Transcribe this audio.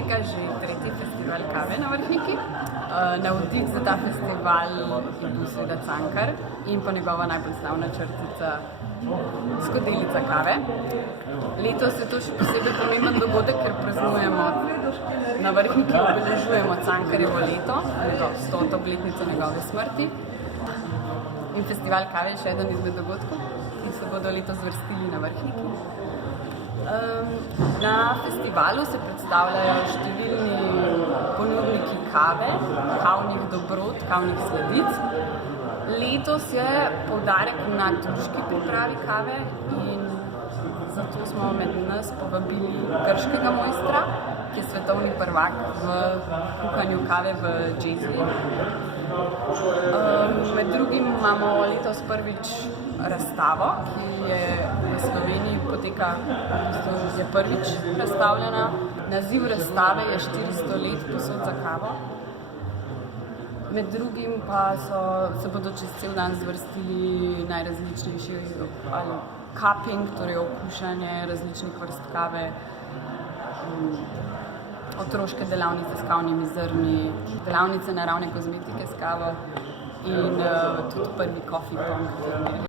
poteka že tretji festival kave na Vrhniki. Navdih za ta festival je bil seveda cankar in pa njegova najbolj slavna črtica skodelica kave. Letos je to še posebej pomemben dogodek, ker praznujemo na Vrhniki, obeležujemo cankarjevo leto, 100. obletnico njegove smrti. In festival kave je še eden izmed dogodkov, ki se bodo letos zvrstili na Vrhniki. Na festivalu se predstavljajo številni ponudniki kave, kavnih dobrot, kavnih sladic. Letos je poudarek na turški pripravi kave in zato smo med nas povabili grškega mojstra, ki je svetovni prvak v kuhanju kave v džezvi. Med drugim imamo letos prvič razstavo, ki je v Sloveniji poteka, je prvič predstavljena. Naziv razstave je 400 let posod za kavo. Med drugim pa se bodo čez cel dan zvrstili najrazličnejši cupping, torej okušanje različnih vrst kave, otroške delavnice s kavnimi zrni, delavnice naravne kozmetike s kavo in tudi prvi coffee pong.